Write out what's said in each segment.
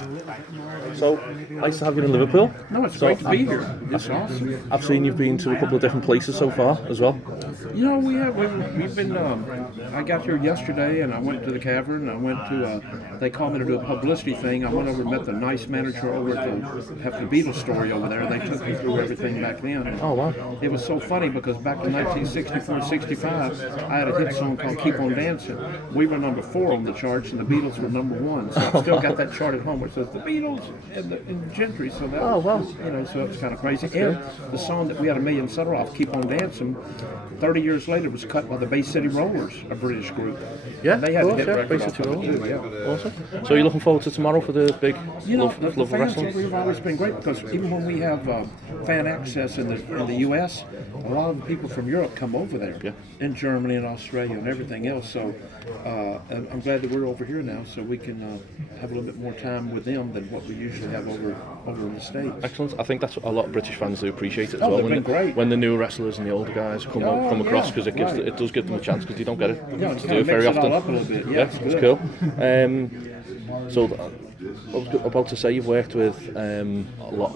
Great. So, nice to have you in Liverpool. No, it's great to be here. It's awesome. I've seen you've been to a couple of different places so far as well. You know, we've been. I got here yesterday, and I went to the Cavern. I went to. They called me to do a publicity thing. I went over and met the nice manager over at the Beatles story over there. They took me through everything back then. And Oh, wow. it was so funny because back in 1964-65, I had a hit song called "Keep on Dancing." We were number 4 on the charts, and the Beatles were number 1. So I still got that chart at home where it says the Beatles and the Gentry. So that, Oh, wow. you know, so it was kind of crazy. And the song that we had $1 million off, "Keep on Dancing," 30 years later was cut by the Bay City Rollers, a British group. Yeah, And they had of a hit course, record Bay off City of it Rollers. too, yeah. Awesome. So you're looking forward to tomorrow for the big You know, love the of fans wrestling? over here have always been great because even when we have fan access in the U.S., a lot of the people from Europe come over there, Yeah. in Germany and Australia and everything else. So and I'm glad that we're over here now, so we can have a little bit more time with them than what we usually have over in the States. Excellent. I think that's what a lot of British fans do appreciate it as Oh, well. they've been great. When the newer wrestlers and the older guys come across, yeah, because right. it does give them a chance because you don't get it Yeah, to kind do it of very mix it often. all up a little bit. Yeah, it's it's good. cool. So I was about to say you've worked with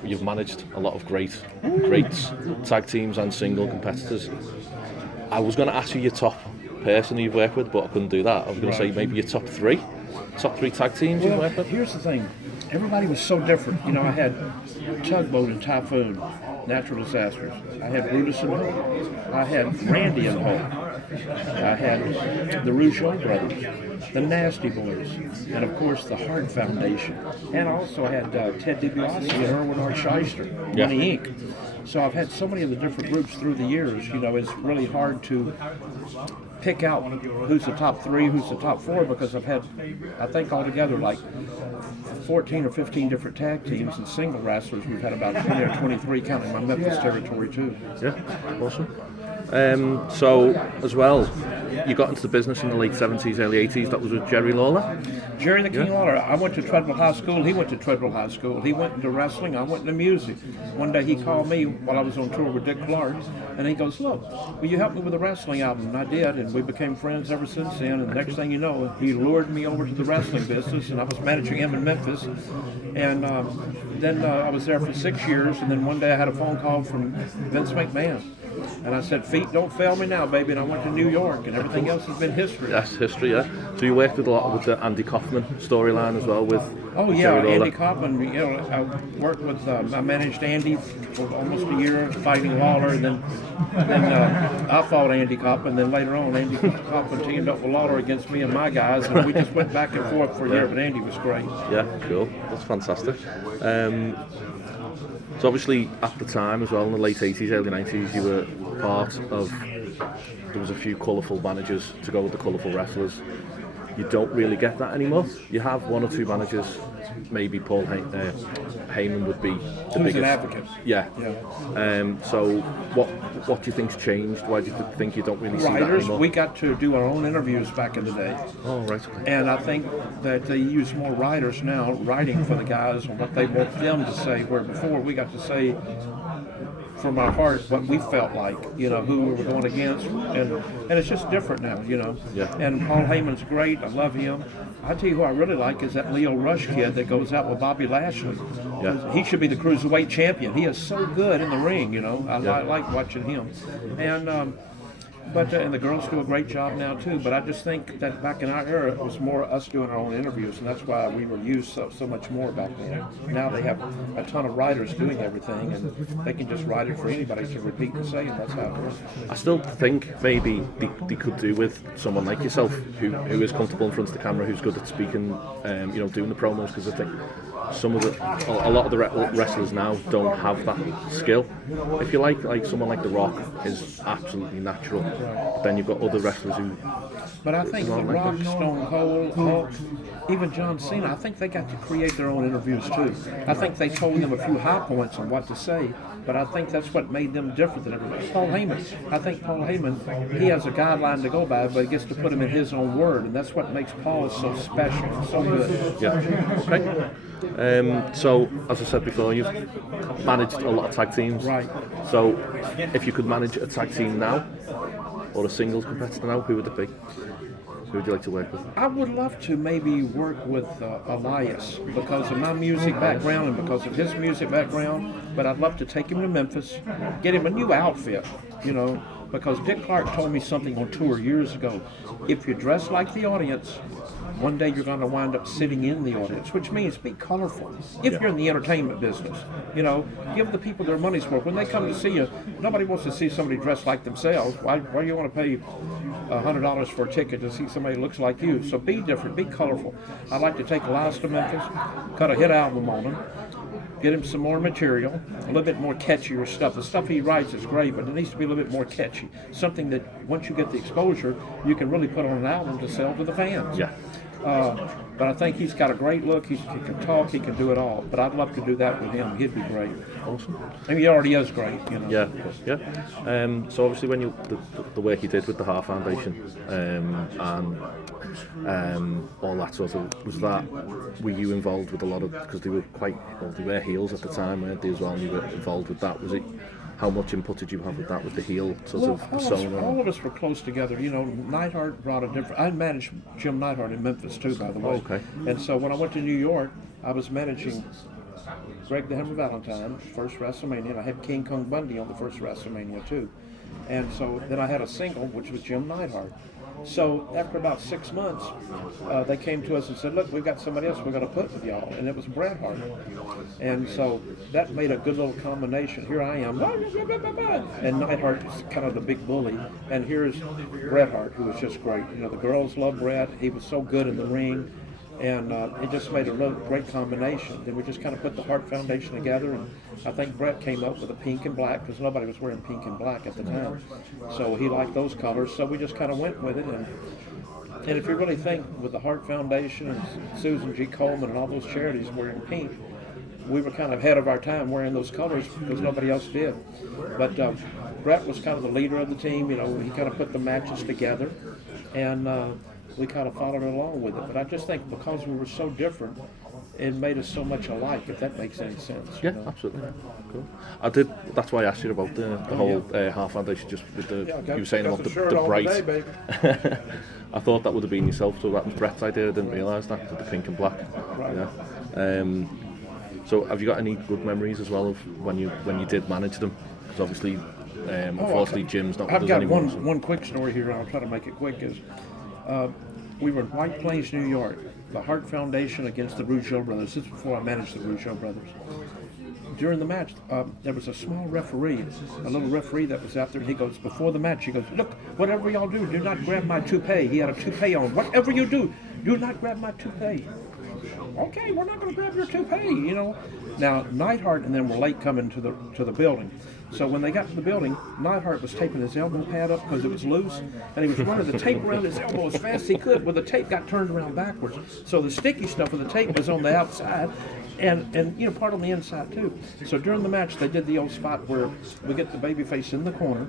you've managed a lot of great tag teams and single competitors. I was going to ask you your top person you've worked with, but I couldn't do that. I was going to say maybe your top three tag teams you've Well, worked with. here's the thing. Everybody was so different. You know, I had Tugboat and Typhoon, natural disasters. I had Brutus and Hulk. I had Randy and Hulk. I had the Rougeau brothers, the Nasty Boys, and of course the Hart Foundation. And also I had Ted DiBiase and Erwin R. Shyster, Money Inc. So I've had so many of the different groups through the years. You know, it's really hard to pick out who's the top 3, who's the top 4, because I've had, I think altogether, like 14 or 15 different tag teams and single wrestlers. We've had about 20 or 23 counting my Memphis territory too. Yeah, awesome. So, as well, you got into the business in the late 70s, early 80s. That was with Jerry Lawler. Jerry the King Lawler. I went to Treadwell High School. He went to Treadwell High School. He went into wrestling. I went into music. One day he called me while I was on tour with Dick Clark, and he goes, "Look, will you help me with a wrestling album?" And I did, and we became friends ever since then. And the next thing you know, he lured me over to the wrestling business, and I was managing him in Memphis. And then I was there for 6 years, and then one day I had a phone call from Vince McMahon. And I said, "Feet don't fail me now, baby." And I went to New York, and everything else has been history. That's history, yeah. So you worked with a lot with the Andy Kaufman storyline as well with Oh yeah, Jerry Lawler. Andy Kaufman. You know, I worked with. I managed Andy for almost a year, fighting Lawler, and then I fought Andy Kaufman. Then later on, Andy Kaufman teamed up with Lawler against me and my guys, and we just went back and forth for a year. But Andy was great. Yeah, cool. That's fantastic. So obviously at the time as well, in the late 80s, early 90s, you were part of, there was a few colourful managers to go with the colourful wrestlers. You don't really get that anymore. You have 1 or 2 managers, maybe Paul Heyman would be the Who's biggest. an advocate. Yeah. Yeah. So what do you think's changed? Why do you think you don't really see that Writers, anymore? we got to do our own interviews back in the day. Oh, right, okay. And I think that they use more writers now, writing for the guys on what they want them to say, where before we got to say from our heart what we felt like, you know, who we were going against. And it's just different now, you know. Yeah. And Paul Heyman's great. I love him. I tell you who I really like is that Leo Rush kid that goes out with Bobby Lashley. Yeah. He should be the Cruiserweight champion. He is so good in the ring, you know. I like watching him. And and the girls do a great job now too. But I just think that back in our era, it was more us doing our own interviews, and that's why we were used so much more back then. Now they have a ton of writers doing everything, and they can just write it for anybody to repeat and say, and that's how it works. I still think maybe they could do with someone like yourself who is comfortable in front of the camera, who's good at speaking, you know, doing the promos, because I think a lot of the wrestlers now don't have that skill. If you like someone like The Rock is absolutely natural, but then you've got other wrestlers who. But I think The Rock, Stone Cold, Hulk, even John Cena, I think they got to create their own interviews too. I think they told them a few high points on what to say, but I think that's what made them different than everybody. Paul Heyman, I think Paul Heyman, he has a guideline to go by, but he gets to put him in his own word, and that's what makes Paul so special, so good. Yeah. Okay. So, as I said before, you've managed a lot of tag teams. Right. So, if you could manage a tag team now, or a singles competitor now, who would it be? Who would you like to work with? I would love to maybe work with Elias because of my music background and because of his music background. But I'd love to take him to Memphis, get him a new outfit, because Dick Clark told me something on tour years ago. If you dress like the audience, one day you're going to wind up sitting in the audience, which means be colorful. If you're in the entertainment business, give the people their money's worth. When they come to see you, nobody wants to see somebody dressed like themselves. Why do you want to pay $100 for a ticket to see somebody who looks like you? So be different, be colorful. I'd like to take Elias to Memphis, cut a hit album on him, get him some more material, a little bit more catchier stuff. The stuff he writes is great, but it needs to be a little bit more catchy. Something that once you get the exposure, you can really put on an album to sell to the fans. Yeah. But I think he's got a great look. He can talk. He can do it all. But I'd love to do that with him. He'd be great. Awesome. I mean, he already is great. Yeah. So obviously, when the work you did with the Hart Foundation and all that sort of, were you involved with a lot of, because they were heels at the time, weren't they, as well? And you were involved with that. Was it? How much input did you have with that, with the heel sort of persona? All of us were close together. Neidhart brought a different. I managed Jim Neidhart in Memphis too, by the way. Okay. And so when I went to New York, I was managing Greg the Hammer Valentine, first WrestleMania, and I had King Kong Bundy on the first WrestleMania too. And so then I had a single, which was Jim Neidhart. So after about 6 months, they came to us and said, look, we've got somebody else we're going to put with y'all. And it was Bret Hart. And so that made a good little combination. Here I am. And Neidhart is kind of the big bully. And here's Bret Hart, who was just great. The girls loved Bret. He was so good in the ring. And it just made a great combination. Then we just kind of put the Hart Foundation together, and I think Bret came up with a pink and black because nobody was wearing pink and black at the time. So he liked those colors, so we just kind of went with it. And if you really think, with the Hart Foundation and Susan G. Coleman and all those charities wearing pink, we were kind of ahead of our time wearing those colors because nobody else did. But Bret was kind of the leader of the team. He kind of put the matches together, and we kind of followed along with it. But I just think because we were so different, it made us so much alike, if that makes any sense. Yeah, absolutely. Cool. I did. That's why I asked you about the whole Hart Foundation, just with you were saying about the bright. Today, I thought that would have been yourself, so that was Bret's idea. I didn't realise that, with the pink and black. Right. Yeah. So have you got any good memories as well of when you did manage them? Because obviously, unfortunately, Jim's not with us anymore. I've got one quick story here, and I'll try to make it quick. We were in White Plains, New York, the Hart Foundation against the Rougeau brothers. This is before I managed the Rougeau brothers. During the match, there was a small referee, a little referee that was out there, and he goes, before the match, he goes, look, whatever y'all do not grab my toupee. He had a toupee on. Whatever you do not grab my toupee. Okay, we're not going to grab your toupee, Now, Neidhart and them were late coming to the building. So when they got to the building, Neidhart was taping his elbow pad up because it was loose, and he was running the tape around his elbow as fast as he could, but the tape got turned around backwards. So the sticky stuff of the tape was on the outside, and part on the inside too. So during the match, they did the old spot where we get the babyface in the corner.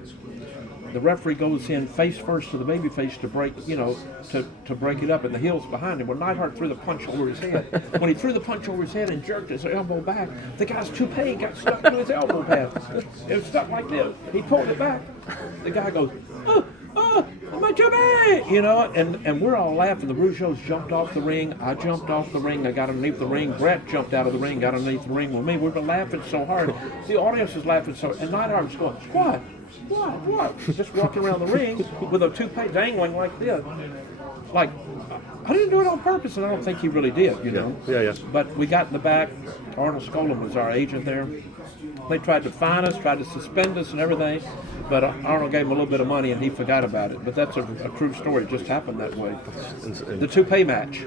The referee goes in face first to the babyface to break, to break it up, and the heel's behind him. When Neidhart threw the punch over his head, when he threw the punch over his head and jerked his elbow back, the guy's toupee got stuck to his elbow pad. It was stuck like this. He pulled it back. The guy goes, oh, my toupee! And we're all laughing. The Rougeaus jumped off the ring. I jumped off the ring. I got underneath the ring. Bret jumped out of the ring, got underneath the ring with me. We were laughing so hard. The audience was laughing so hard. And Neidhart was going, What? Just walking around the ring with a toupee dangling like this. Like, I didn't do it on purpose, and I don't think he really did, Yeah. But we got in the back. Arnold Skolin was our agent there. They tried to fine us, tried to suspend us and everything, but Arnold gave him a little bit of money and he forgot about it. But that's a true story. It just happened that way. The toupee match.